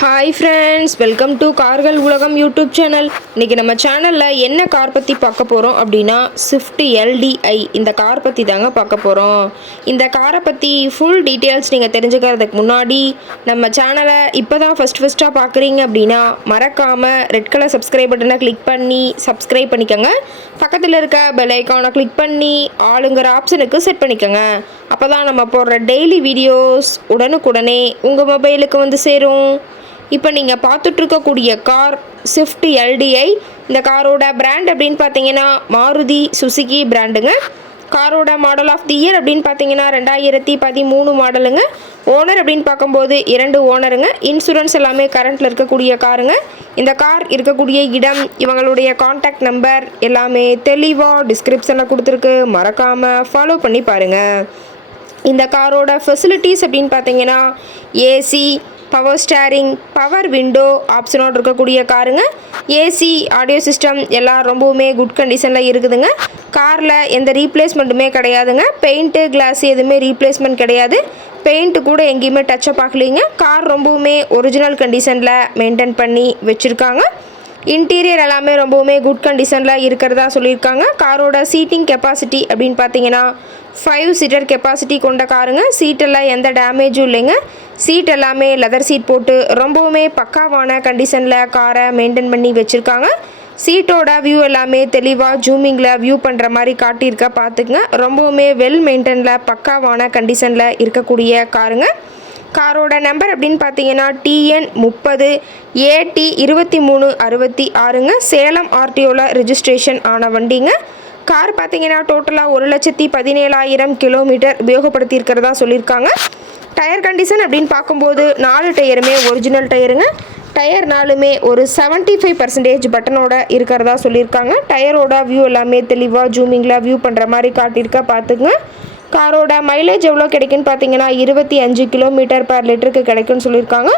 Hi friends, welcome to கார்கள் உலகம் YouTube channel. இன்றைக்கி நம்ம சேனலில் என்ன கார் பற்றி பார்க்க போகிறோம் அப்படின்னா ஸ்விஃப்ட் எல்டிஐ இந்த கார் பற்றி தாங்க பார்க்க போகிறோம். இந்த காரை பற்றி ஃபுல் டீட்டெயில்ஸ் நீங்கள் தெரிஞ்சுக்கிறதுக்கு முன்னாடி நம்ம சேனலை இப்போ தான் ஃபஸ்ட்டாக பார்க்குறீங்க அப்படின்னா மறக்காமல் ரெட் கலர் சப்ஸ்கிரைப் பட்டனை கிளிக் பண்ணி சப்ஸ்கிரைப் பண்ணிக்கோங்க. பக்கத்தில் இருக்க பெல் ஐக்கானை கிளிக் பண்ணி ஆளுங்கிற ஆப்ஷனுக்கு செட் பண்ணிக்கோங்க. அப்போ தான் நம்ம போடுற டெய்லி வீடியோஸ் உடனுக்குடனே உங்கள் மொபைலுக்கு வந்து சேரும். இப்போ நீங்கள் பார்த்துட்ருக்கக்கூடிய கார் ஸ்விஃப்ட் எல்டிஐ. இந்த காரோட பிராண்ட் அப்படின்னு பார்த்தீங்கன்னா மாருதி சுசுகி பிராண்டுங்க. காரோட மாடல் ஆஃப் தி இயர் அப்படின்னு பார்த்தீங்கன்னா 2013 மாடலுங்க. ஓனர் அப்படின்னு பார்க்கும்போது 2 ஓனருங்க. இன்சூரன்ஸ் எல்லாமே கரண்ட்டில் இருக்கக்கூடிய காருங்க. இந்த கார் இருக்கக்கூடிய இடம், இவங்களுடைய காண்டாக்ட் நம்பர் எல்லாமே தெளிவாக டிஸ்கிரிப்ஷனில் கொடுத்துருக்கு. மறக்காமல் ஃபாலோ பண்ணி பாருங்கள். இந்த காரோட ஃபெசிலிட்டிஸ் அப்படின்னு பார்த்தீங்கன்னா AC, power steering, power window ஆப்ஷனோடு இருக்கக்கூடிய காருங்க. ஏசி, ஆடியோ சிஸ்டம் எல்லாம் ரொம்பவுமே குட் கண்டிஷனில் இருக்குதுங்க. காரில் எந்த ரீப்ளேஸ்மெண்ட்டுமே கிடையாதுங்க. பெயிண்ட்டு, கிளாஸ் எதுவுமே ரீப்ளேஸ்மெண்ட் கிடையாது. பெயிண்ட்டு கூட எங்கேயுமே டச்சப் ஆகலைங்க. கார் ரொம்பவுமே ஒரிஜினல் கண்டிஷனில் மெயின்டைன் பண்ணி வச்சுருக்காங்க. இன்டீரியர் எல்லாமே ரொம்பவுமே குட் கண்டிஷனில் இருக்கிறதா சொல்லியிருக்காங்க. காரோட சீட்டிங் கெப்பாசிட்டி அப்படின்னு பார்த்தீங்கன்னா 5 சீட்டர் கெப்பாசிட்டி கொண்ட காருங்க. சீட்டெல்லாம் எந்த டேமேஜும் இல்லைங்க. சீட் எல்லாமே லெதர் சீட் போட்டு ரொம்பவுமே பக்காவான கண்டிஷனில் காரை மெயின்டைன் பண்ணி வச்சுருக்காங்க. சீட்டோட வியூ எல்லாமே தெளிவாக ஜூமிங்கில் வியூ பண்ணுற மாதிரி காட்டியிருக்க பார்த்துக்குங்க. ரொம்பவுமே வெல் மெயின்டைனில் பக்காவான கண்டிஷனில் இருக்கக்கூடிய காருங்க. காரோட நம்பர் அப்படின்னு பார்த்தீங்கன்னா TN30 AT 2366ங்க. சேலம் ஆர்டிஓவில் ரிஜிஸ்ட்ரேஷன் ஆன வண்டிங்க. கார் பார்த்தீங்கன்னா டோட்டலாக 1,17,000 கிலோமீட்டர் உபயோகப்படுத்தியிருக்கிறதா சொல்லியிருக்காங்க. டயர் கண்டிஷன் அப்படின்னு பார்க்கும்போது 4 டயருமே ஒரிஜினல் டயருங்க. டயர் 4மே ஒரு 75% பட்டனோட இருக்கிறதா சொல்லியிருக்காங்க. டயரோட வியூ எல்லாமே தெளிவாக ஜூமிங்கில் வியூ பண்ணுற மாதிரி காட்டியிருக்க பார்த்துக்குங்க. காரோட மைலேஜ் எவ்வளோ கிடைக்குன்னு பார்த்தீங்கன்னா 25 கிலோமீட்டர் பர் லிட்டருக்கு கிடைக்குன்னு சொல்லியிருக்காங்க.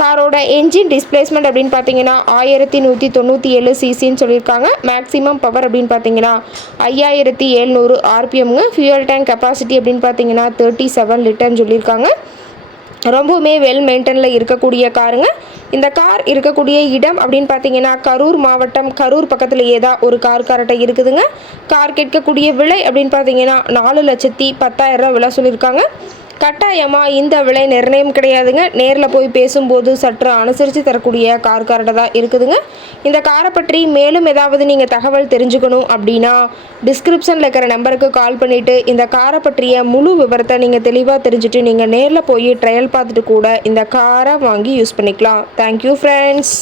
காரோட என்ஜின் டிஸ்பிளேஸ்மெண்ட் அப்படின்னு பார்த்தீங்கன்னா 1197 சிசின்னு சொல்லியிருக்காங்க. மேக்ஸிமம் பவர் அப்படின்னு பார்த்தீங்கன்னா 5700 RPMங்க. ஃபியூயல் டேங்க் கெப்பாசிட்டி அப்படின்னு பார்த்தீங்கன்னா 37 லிட்டர்னு சொல்லியிருக்காங்க. ரொம்பவுமே வெல் மெயின்டெனில் இருக்கக்கூடிய காருங்க. இந்த கார் இருக்கக்கூடிய இடம் அப்படின்னு பார்த்தீங்கன்னா கரூர் மாவட்டம், கரூர் பக்கத்துலேயே தான் ஒரு கார் கரெக்டாக இருக்குதுங்க. கார் கேட்கக்கூடிய விலை அப்படின்னு பார்த்தீங்கன்னா 4,10,000 விலை சொல்லியிருக்காங்க. கட்டாயமாக இந்த விலை நிர்ணயம் கிடையாதுங்க. நேரில் போய் பேசும்போது சற்று அனுசரித்து தரக்கூடிய கார் கரெக்டாக தான் இருக்குதுங்க. இந்த காரை பற்றி மேலும் ஏதாவது நீங்கள் தகவல் தெரிஞ்சுக்கணும் அப்படின்னா டிஸ்கிரிப்ஷனில் இருக்கிற நம்பருக்கு கால் பண்ணிவிட்டு இந்த காரை பற்றிய முழு விவரத்தை நீங்கள் தெளிவாக தெரிஞ்சுட்டு நீங்கள் நேரில் போய் ட்ரையல் பார்த்துட்டு கூட இந்த காரை வாங்கி யூஸ் பண்ணிக்கலாம். Thank you friends.